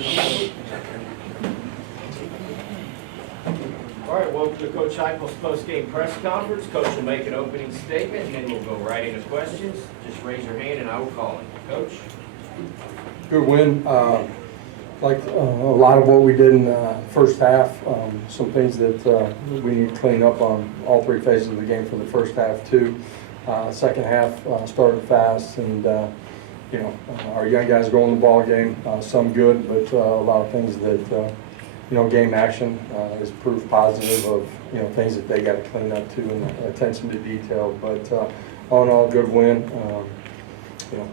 All right, welcome to Coach Heupel's post-game press conference. Coach will make an opening statement, and then we'll go right into questions. Just raise your hand, and I will call it. Coach? Good win. Like a lot of what we did in the first half, some things that we need to clean up on all three phases of the game for the first half too. Second half started fast, and our young guys go in the ball game. Some good, but a lot of things that game action is proof positive of things that they got to clean up too, and attention to detail. But all in all, good win.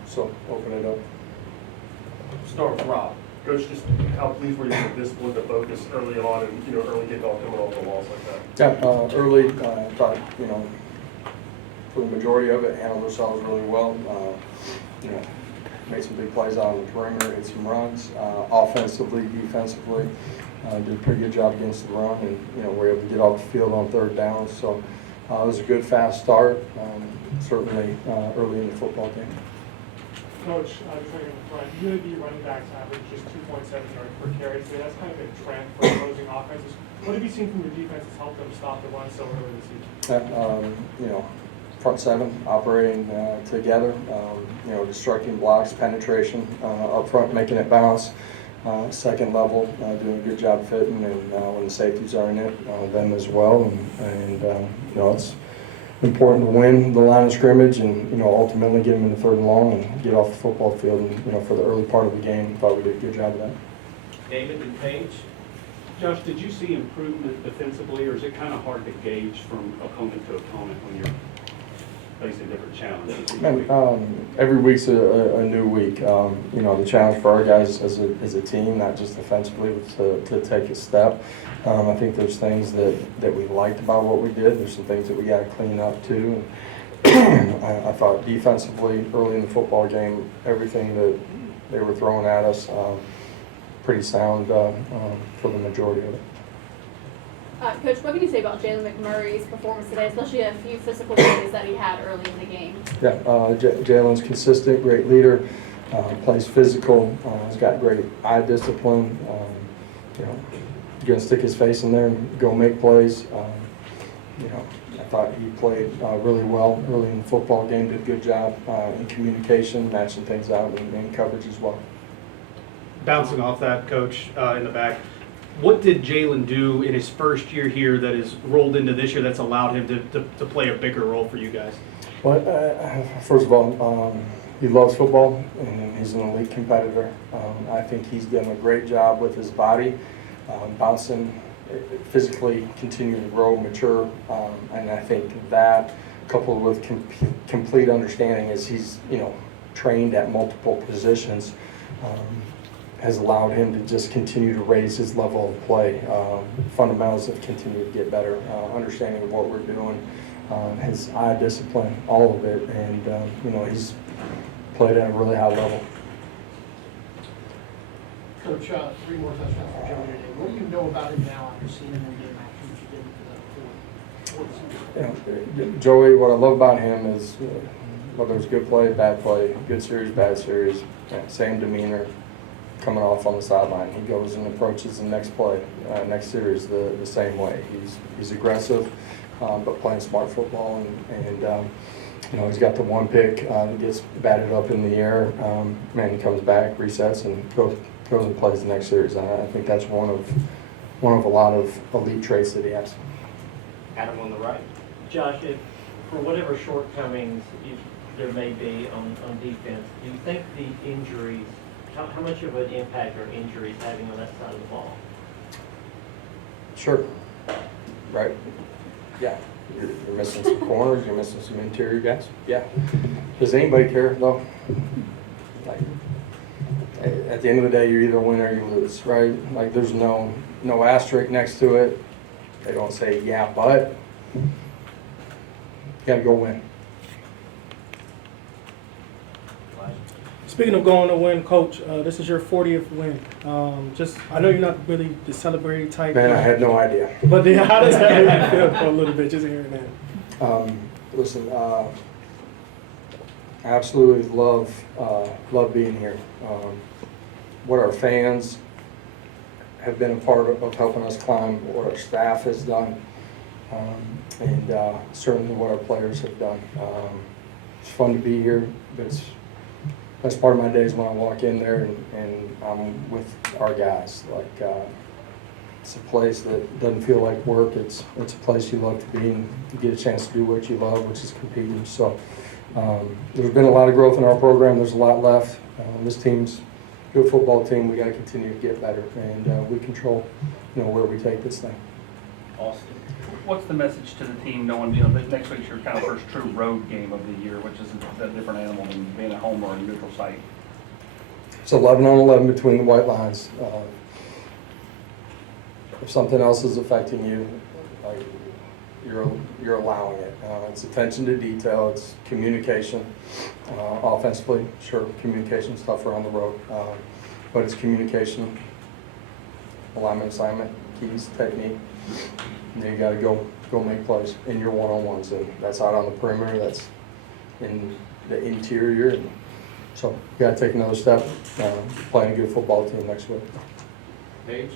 So open it up. Start with Rob. Coach, just how pleased were you with the discipline, the focus early on, and early getting all coming off the walls like that? Yeah, early. I thought for the majority of it, handled ourselves really well. Made some big plays out on the perimeter, hit some runs. Offensively, defensively, did a pretty good job against the run, and we're able to get off the field on third down. So it was a good, fast start. Certainly early in the football game. Coach, just looking in the front, UAB running backs average just 2.7 yards per carry, so that's kind of a trend for opposing offenses. What have you seen from your defense that's helped them stop the run so early this season? Front seven operating together, destructing blocks, penetration up front, making it bounce. Second level, doing a good job fitting, and when the safeties are in it, them as well. And it's important to win the line of scrimmage, and ultimately get them in the third and long and get off the football field. And for the early part of the game, thought we did a good job of that. David and Paige. Josh, did you see improvement defensively, or is it kind of hard to gauge from opponent to opponent when you're facing different challenges? Every week's a new week. The challenge for our guys as a team, not just defensively, was to take a step. I think there's things that we liked about what we did. There's some things that we got to clean up too. And I thought defensively, early in the football game, everything that they were throwing at us, pretty sound for the majority of it. Coach, what can you say about Jalen McMurray's performance today, especially a few physical plays that he had early in the game? Yeah, Jalen's consistent, great leader, plays physical, he's got great eye discipline. Going to stick his face in there and go make plays. I thought he played really well early in the football game, did a good job in communication, matching things out, and in coverage as well. Bouncing off that, Coach, in the back, what did Jalen do in his first year here that has rolled into this year that's allowed him to play a bigger role for you guys? Well, first of all, he loves football, and he's an elite competitor. I think he's done a great job with his body, bouncing, physically continuing to grow, mature, and I think that, coupled with complete understanding as he's trained at multiple positions, has allowed him to just continue to raise his level of play. Fundamentals have continued to get better, understanding of what we're doing, his eye discipline, all of it, and he's played at a really high level. Coach, 3 more touchdowns for Joey today. What do you know about him now after seeing him in game action that you did for the fourth season? Joey, what I love about him is whether it's good play, good series, bad series, same demeanor. Coming off on the sideline, he goes and approaches the next play, next series the same way. He's aggressive, but playing smart football, and he's got the one pick that gets batted up in the air. He comes back, resets, and goes and plays the next series. I think that's one of a lot of elite traits that he has. Adam on the right. Josh, if for whatever shortcomings there may be on defense, do you think the injuries, how much of an impact are injuries having on that side of the ball? Sure. Right. Yeah. You're missing some corners. You're missing some interior guys. Yeah. Does anybody care though? Like, at the end of the day, you either win or you lose, right? Like, there's no asterisk next to it. They don't say yeah, but you got to go win. Speaking of going to win, Coach, this is your 40th win. I know you're not really the celebrity type. Man, I had no idea. But how does that make you feel for a little bit, just hearing that? Listen, I absolutely love being here. What our fans have been a part of helping us climb, what our staff has done, and certainly what our players have done. It's fun to be here, but that's part of my days when I walk in there and I'm with our guys. Like, it's a place that doesn't feel like work. It's a place you love to be, and you get a chance to do what you love, which is competing. So there's been a lot of growth in our program. There's a lot left. This team's a good football team. We got to continue to get better, and we control, where we take this thing. Austin. What's the message to the team knowing, that next week's your kind of first true road game of the year, which is a different animal than being at home or a neutral site? It's 11-on-11 between the white lines. If something else is affecting you, like, you're allowing it. It's attention to detail. It's communication. Offensively, sure, communication stuff around the road, but it's communication, alignment, assignment, keys, technique. And then you got to go make plays in your one-on-ones, and that's out on the perimeter. That's in the interior. And so you got to take another step. Playing a good football team next week. Paige?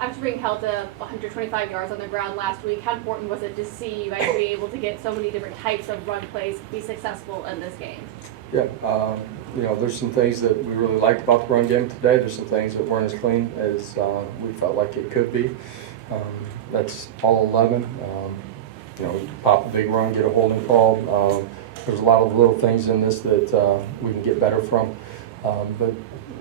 After being held to 125 yards on the ground last week, how important was it to see you guys be able to get so many different types of run plays be successful in this game? Yeah, there's some things that we really liked about the run game today. There's some things that weren't as clean as we felt like it could be. That's all 11. Pop a big run, get a holding call. There's a lot of little things in this that we can get better from. But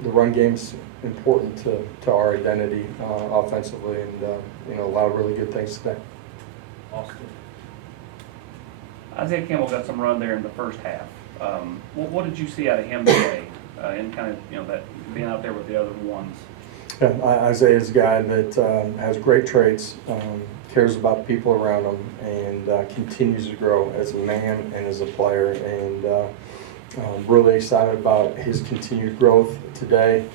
the run game's important to our identity offensively, and a lot of really good things today. Austin. Isaiah Campbell got some run there in the first half. What did you see out of him today, and kind of, that being out there with the other ones? Yeah, Isaiah's a guy that has great traits, cares about the people around him, and continues to grow as a man and as a player. And I'm really excited about his continued growth today.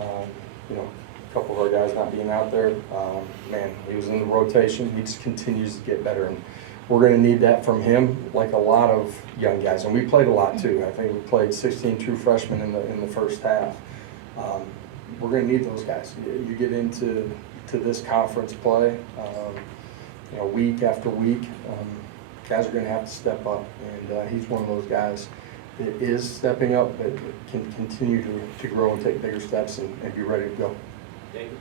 A couple of our guys not being out there, he was in the rotation. He just continues to get better, and we're going to need that from him, like a lot of young guys. And we played a lot too. I think we played 16 true freshmen in the first half. We're going to need those guys. You get into this conference play, week after week, guys are going to have to step up, and he's one of those guys that is stepping up, but can continue to grow and take bigger steps and be ready to go. David?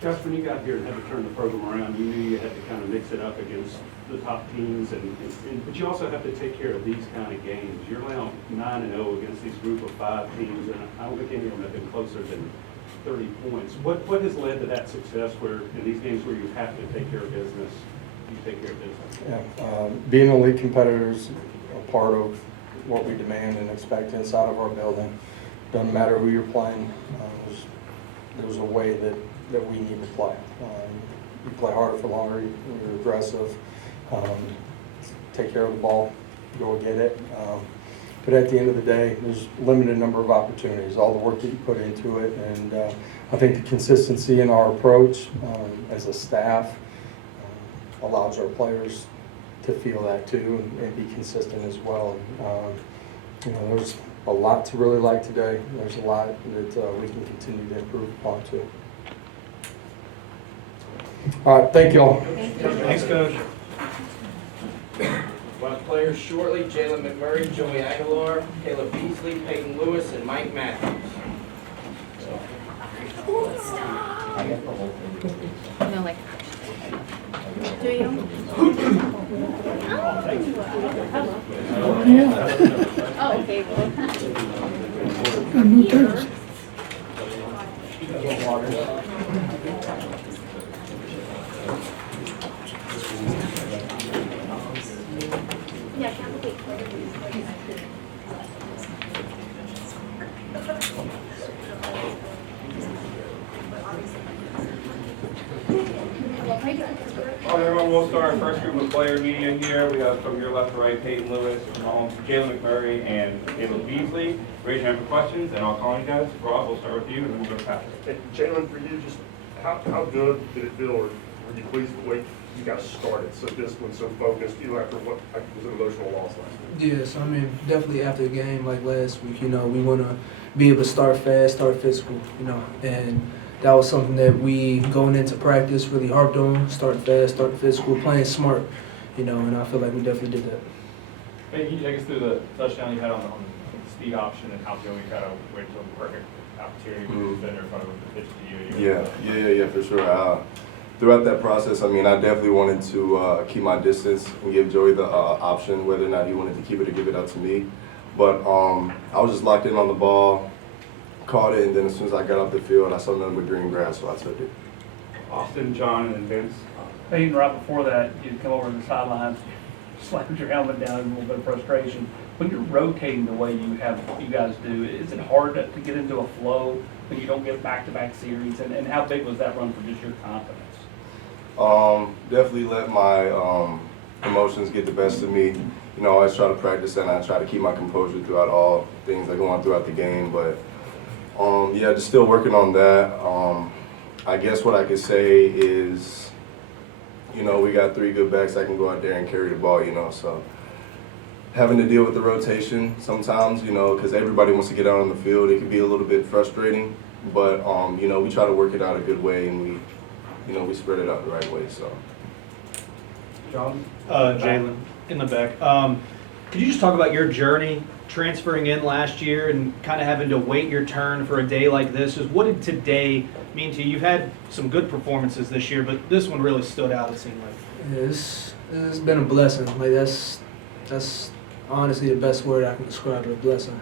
Josh, when you got here and had to turn the program around, you knew you had to kind of mix it up against the top teams, but you also have to take care of these kind of games. You're now 9-0 against these group of 5 teams, and I don't think any of them have been closer than 30 points. What has led to that success where in these games where you have to take care of business, you take care of business? Yeah, being elite competitors, a part of what we demand and expect inside of our building. Doesn't matter who you're playing. There's a way that we need to play. You play harder for longer. You're aggressive. Take care of the ball. Go get it. But at the end of the day, there's a limited number of opportunities. All the work that you put into it, and I think the consistency in our approach as a staff allows our players to feel that too, and be consistent as well. There's a lot to really like today. There's a lot that we can continue to improve upon too. All right, thank you all. Thanks, Coach. Watch players shortly: Jalen McMurray, Joey Aguilar, Caleb Beasley, Peyton Lewis, and Mike Matthews. No, like. Do you? Oh, okay. Yeah, can't wait. All right, everyone, we'll start our first group of player media here. We have from your left to right, Peyton Lewis, Jalen McMurray, and Caleb Beasley. Raise your hand for questions, and I'll call you guys. Rob, we'll start with you, and then we'll go to Patrick. And Jalen, for you, just how good did it feel, or were you pleased with the way you guys started, so disciplined, so focused, after what was an emotional loss last week? Yes, definitely after a game like last week, we want to be able to start fast, start physical, and that was something that we, going into practice, really harped on, starting fast, starting physical, playing smart, and I feel like we definitely did that. Hey, can you take us through the touchdown you had on the speed option and how you kind of wait till the perfect opportunity when the defender in front of the pitch to you? Yeah, for sure. Throughout that process, I definitely wanted to keep my distance and give Joey the option whether or not he wanted to keep it or give it up to me. But I was just locked in on the ball, caught it, and then as soon as I got off the field, I saw nothing but green grass, so I took it. Austin, John, and then Vince. Peyton, right before that, you come over to the sidelines, slammed your helmet down in a little bit of frustration. When you're rotating the way you guys do, is it hard to get into a flow when you don't get back-to-back series? And how big was that run for just your confidence? Definitely let my emotions get the best of me. I always try to practice and I try to keep my composure throughout all things that go on throughout the game. But just still working on that. I guess what I could say is, we got 3 good backs that can go out there and carry the ball, so having to deal with the rotation sometimes, because everybody wants to get out on the field, it can be a little bit frustrating, but, we try to work it out a good way and we spread it out the right way, so. John? Jalen, in the back. Could you just talk about your journey transferring in last year and kind of having to wait your turn for a day like this? Just what did today mean to you? You've had some good performances this year, but this one really stood out, it seemed like. Yeah, it's been a blessing. Like that's honestly the best word I can describe it, a blessing.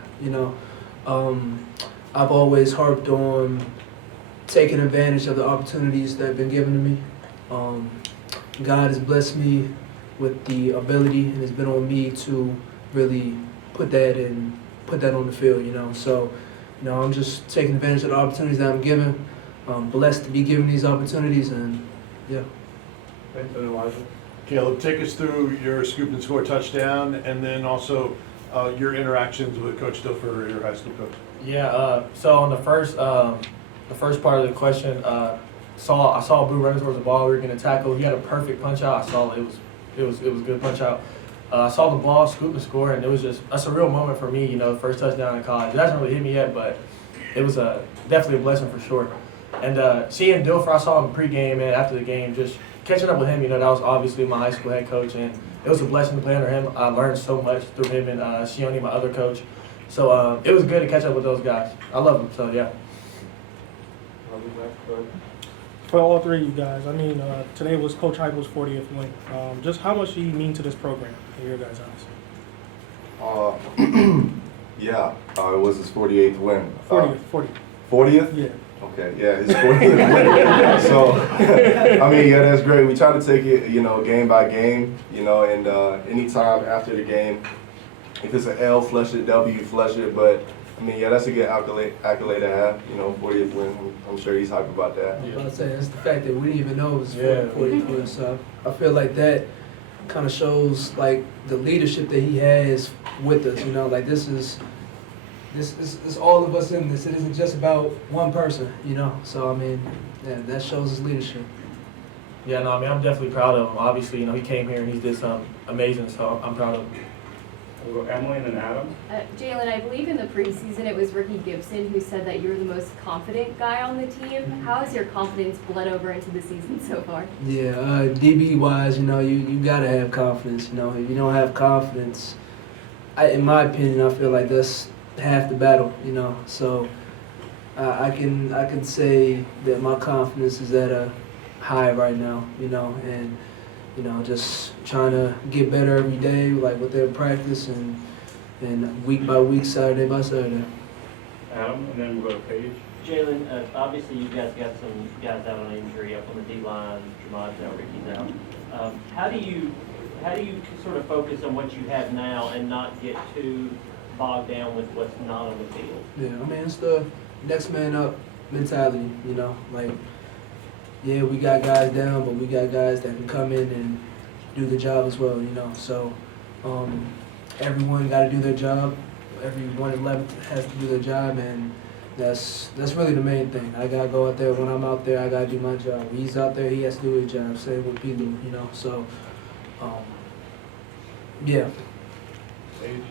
I've always harped on taking advantage of the opportunities that have been given to me. God has blessed me with the ability, and it's been on me to really put that on the field. So, I'm just taking advantage of the opportunities that I'm given. I'm blessed to be given these opportunities, and yeah. Vince and Elijah? Caleb, take us through your scoop and score touchdown, and then also your interactions with Coach Dilfer, your high school coach. Yeah. So on the first part of the question, I saw Blue running towards the ball. We were getting tackled. He had a perfect punch out. I saw it was a good punch out. I saw the ball, scoop and score, and that's a real moment for me. The first touchdown in college. It hasn't really hit me yet, but it was definitely a blessing for sure. And seeing Dilfer, I saw him pregame and after the game, just catching up with him. That was obviously my high school head coach, and it was a blessing to play under him. I learned so much through him and Shioni, my other coach. So it was good to catch up with those guys. I love them. So yeah. For all 3 of you guys, today was Coach Heupel's 40th win. Just how much do you mean to this program in your guys' eyes? It was his 48th win. 40th. 40th? Yeah. Okay, yeah, his 40th win. So, that's great. We try to take it, game by game, and anytime after the game, if it's an L, flush it, W, flush it, but that's a good accolade to have, 40th win. I'm sure he's hyped about that. I was about to say, that's the fact that we didn't even know it was 40th win, so I feel like that kind of shows, like, the leadership that he has with us, this is all of us in this. It isn't just about one person, so, that shows his leadership. Yeah, no, I'm definitely proud of him. Obviously, he came here and he did something amazing, so I'm proud of him. We'll go Emily and then Adam. Jalen, I believe in the preseason it was Ricky Gibson who said that you're the most confident guy on the team. How has your confidence bled over into the season so far? Yeah, DB wise, you gotta have confidence. If you don't have confidence, in my opinion, I feel like that's half the battle. So I can say that my confidence is at a high right now. And just trying to get better every day, like with their practice and week by week, Saturday by Saturday. Adam, and then we'll go to Paige. Jalen, obviously you guys got some guys out on injury up on the D-line, Jamad's out, Ricky's out. How do you sort of focus on what you have now and not get too bogged down with what's not on the field? Yeah, it's the next man up mentality, yeah, we got guys down, but we got guys that can come in and do the job as well, So everyone got to do their job. Every 111 has to do their job, and that's really the main thing. I got to go out there. When I'm out there, I got to do my job. When he's out there, he has to do his job. Same with P-Lou, So, yeah. Paige.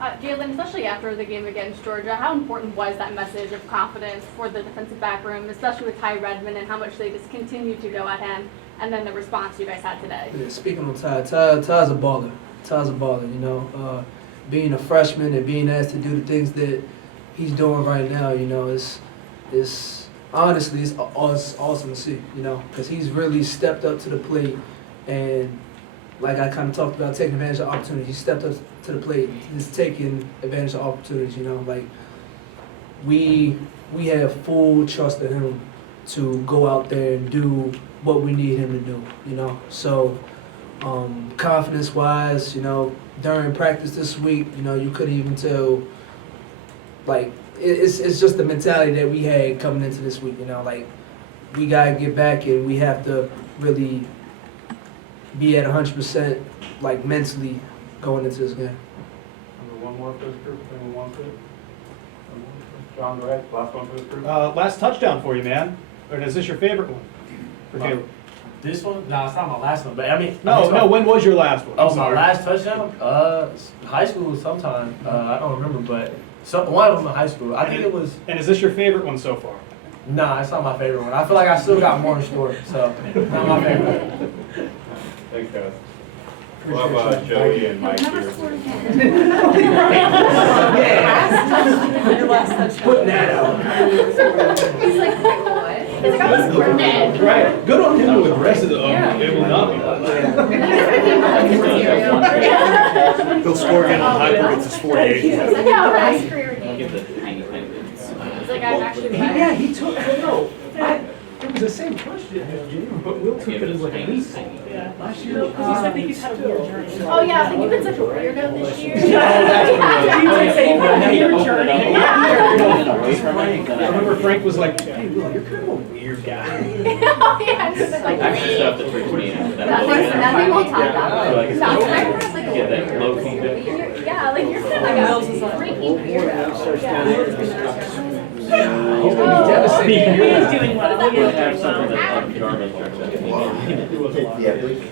Jalen, especially after the game against Georgia, how important was that message of confidence for the defensive back room, especially with Ty Redmond and how much they just continued to go at him, and then the response you guys had today? Yeah, speaking on Ty's a baller. Ty's a baller, you know. Being a freshman and being asked to do the things that he's doing right now, you know, it's honestly, it's awesome to see, you know, because he's really stepped up to the plate, and like I kind of talked about, taking advantage of opportunities. He stepped up to the plate, just taking advantage of opportunities, you know, like we have full trust in him to go out there and do what we need him to do, you know. So confidence-wise, you know, during practice this week, you know, you couldn't even tell, like, it's just the mentality that we had coming into this week, you know, like, we got to get back and we have to really be at 100%, like, mentally going into this game. One more for this group, anyone want to? John, go ahead, last one for this group. Last touchdown for you, man. Or is this your favorite one? Okay. This one? No, it's not my last one, but I mean. No, when was your last one? Oh, my last touchdown? High school sometime. I don't remember, but one of them in high school. I think it was. And is this your favorite one so far? Nah, it's not my favorite one. I feel like I still got more in store, so not my favorite. Thanks, guys. We'll have Joey and Mike here. Your last touchdown. Put that out. He's like, what? He's like, I was squirming. Right. Good on him with the rest of the, it will not be. He'll score again on high, it's his 48. Yeah, right. It's like I'm actually Yeah, he took, no, it was the same question, but Will took it as like a week. Last year. I think he's had a weird journey. Oh yeah, I was like, you've been such a weirdo this year. I remember Frank was like, hey, Will, you're kind of a weird guy. Oh yeah, it's just like, Actually, stuff that freaks me out. Nothing will top that. Like, No, I was like, get that low key. yeah, like you're kind of like a freaky weirdo. Yeah. He's gonna be devastated. He's doing well. We'll have something that Jarman checks out. Yeah, please.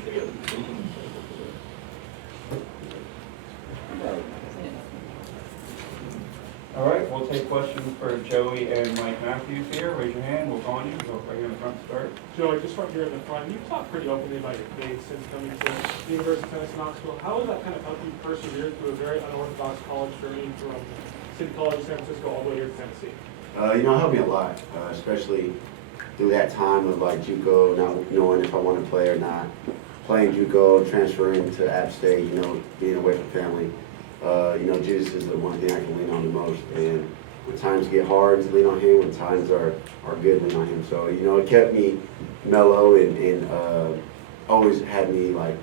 All right, we'll take questions for Joey and Mike Matthews here. Raise your hand, we'll call on you. Go right here in the front to start. Joey, just right here in the front, you've talked pretty openly about your faith since coming to the University of Tennessee Knoxville. How has that kind of helped you persevere through a very unorthodox college journey from City College, San Francisco, all the way here to Tennessee? You know, it helped me a lot, especially through that time of like JUCO, not knowing if I want to play or not. Playing JUCO, transferring to App State, you know, being away from family. You know, Jesus is the one thing I can lean on the most. And when times get hard, lean on Him. When times are good, lean on Him. So, you know, it kept me mellow and always had me like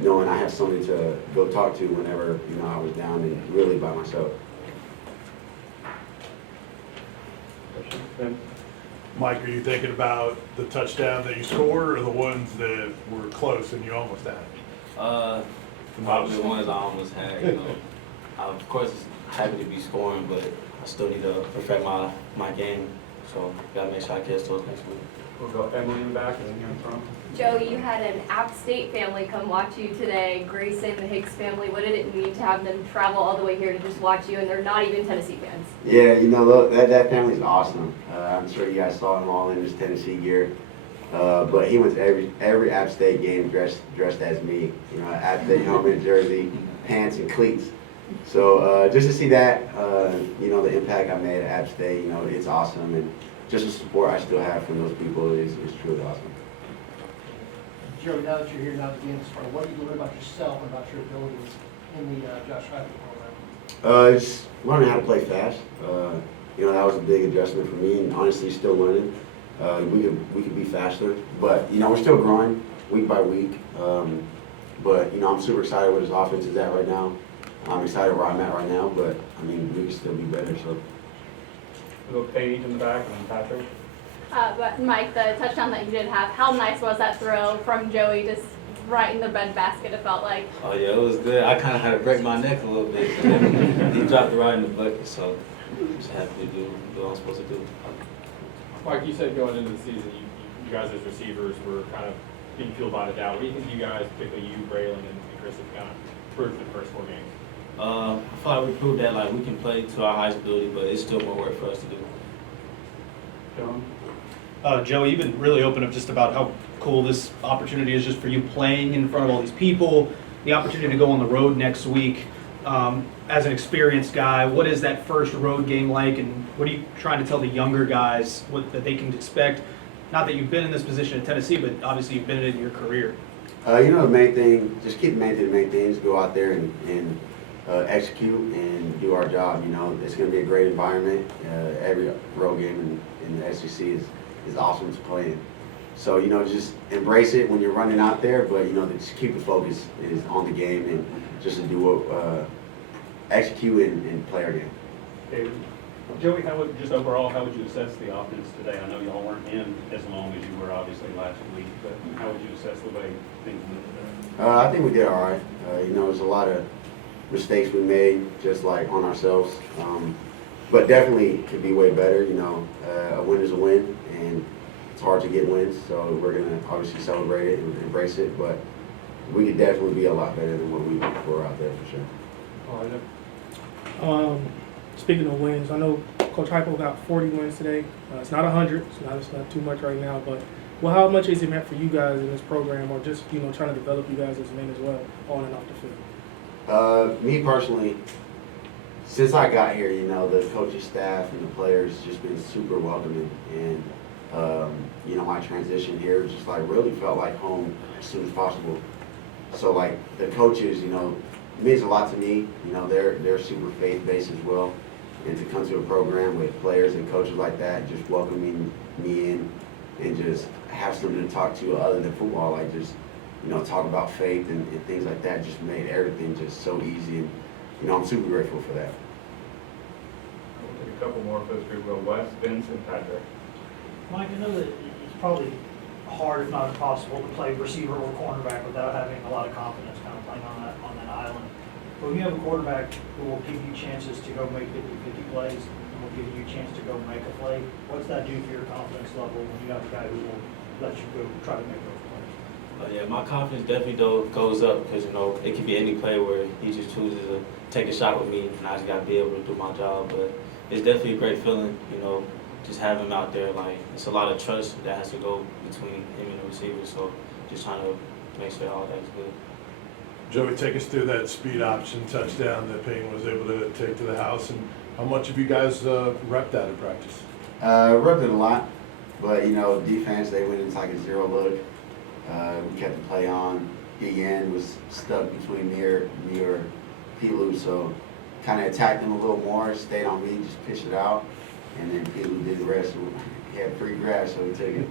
knowing I have somebody to go talk to whenever, you know, I was down and really by myself. Mike, are you thinking about the touchdown that you scored or the ones that were close and you almost had? Probably the ones I almost had, you know. Of course, it's happy to be scoring, but I still need to perfect my game. So, gotta make sure I catch those next week. We'll go Emily in the back and then here in front. Joey, you had an App State family come watch you today, Grayson, the Hicks family. What did it mean to have them travel all the way here to just watch you, and they're not even Tennessee fans? Yeah, you know, that family's awesome. I'm sure you guys saw him all in his Tennessee gear. But he went to every App State game dressed as me. You know, App State helmet, jersey, pants, and cleats. So just to see that, you know, the impact I made at App State, you know, it's awesome. And just the support I still have from those people is truly awesome. Joey, now that you're here, now that the game is started, what do you learn about yourself and about your abilities in the Josh Heupel program? Just learning how to play fast. You know, that was a big adjustment for me, and honestly, still learning. We could be faster, but you know, we're still growing week by week. But you know, I'm super excited where this offense is at right now. I'm excited where I'm at right now, but I mean, we can still be better. So. We'll go Paige in the back and then Patrick. But Mike, the touchdown that you did have, how nice was that throw from Joey just right in the red basket, it felt like? Oh yeah, it was good. I kind of had to break my neck a little bit. He dropped it right in the bucket, so just happy to do what I'm supposed to do. Mike, you said going into the season, you guys as receivers were kind of being fueled by the doubt. What do you think you guys, particularly you, Braylon, and Chris, have kind of proved in the first 4 games? I feel like we proved that like we can play to our highest ability, but it's still more work for us to do. John? Joey, you've been really open up just about how cool this opportunity is just for you playing in front of all these people, the opportunity to go on the road next week. As an experienced guy, what is that first road game like, and what are you trying to tell the younger guys that they can expect? Not that you've been in this position at Tennessee, but obviously you've been in it in your career. You know, the main thing, just keep the main things, go out there and execute and do our job. You know, it's going to be a great environment. Every road game in the SEC is awesome to play in. So, you know, just embrace it when you're running out there, but, you know, just keep the focus is on the game and just to do what, execute and play our game. David? Joey, just overall, how would you assess the offense today? I know y'all weren't in as long as you were obviously last week, but how would you assess the way things went today? I think we did all right. You know, there's a lot of mistakes we made, just like on ourselves. But definitely could be way better. You know, a win is a win, and it's hard to get wins. So we're gonna obviously celebrate it and embrace it. But we could definitely be a lot better than what we were out there for sure. Speaking of wins, I know Coach Heupel got 40 wins today. It's not 100, so it's not too much right now. But well, how much is it meant for you guys in this program, or just trying to develop you guys as men as well, on and off the field? Me personally, since I got here, you know, the coaching staff and the players just been super welcoming, and you know, my transition here just like really felt like home as soon as possible. So like the coaches, you know, means a lot to me. You know, they're super faith-based as well, and to come to a program with players and coaches like that, just welcoming me in and just have something to talk to other than football, like just, you know, talk about faith and things like that, just made everything just so easy. And, you know, I'm super grateful for that. We'll take a couple more for this group. We'll Wes, Vince, and Patrick. Mike, I know that it's probably hard, if not impossible, to play receiver or cornerback without having a lot of confidence kind of playing on that island. But when you have a quarterback who will give you chances to go make 50-50 plays and will give you a chance to go make a play, what's that do for your confidence level when you have a guy who will let you go try to make those plays? Yeah, my confidence definitely goes up because, you know, it could be any play where he just chooses to take a shot with me, and I just got to be able to do my job. But it's definitely a great feeling, you know, just having him out there. Like, it's a lot of trust that has to go between him and the receiver. So just trying to make sure all that's good. Joey, take us through that speed option touchdown that Payne was able to take to the house, and how much have you guys repped that in practice? Repped it a lot, but, you know, defense, they went into like a zero look. We kept the play on. DN was stuck between me or Pilu, so kind of attacked him a little more, stayed on me, just pitched it out, and then Pilu did the rest. He had free grabs, so we took it.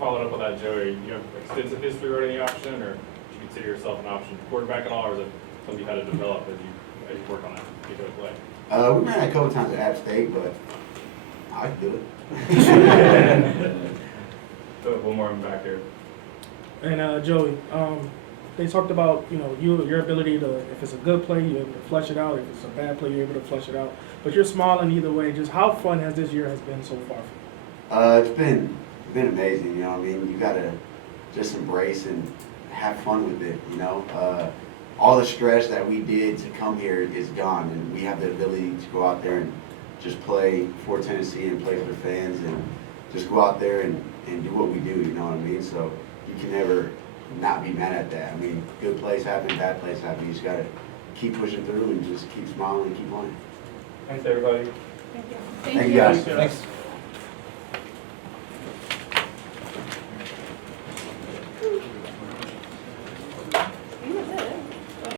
Following up on that, Joey, you have extensive history running the option, or do you consider yourself an option quarterback at all, or is it something you had to develop as you work on that particular play? We ran it a couple times at App State, but I could do it. So one more back here. And Joey, they talked about your ability to, if it's a good play, you're able to flush it out. If it's a bad play, you're able to flush it out. But you're smiling either way. Just how fun has this year been so far for you? It's been amazing. You know what I mean? You gotta just embrace and have fun with it. You know, all the stress that we did to come here is gone, and we have the ability to go out there and just play for Tennessee and play for the fans, and just go out there and do what we do. You know what I mean? So you can never not be mad at that. I mean, good plays happen, bad plays happen. You just gotta keep pushing through and just keep smiling and keep playing. Thanks, everybody. Thank you. Thank you guys. Thanks.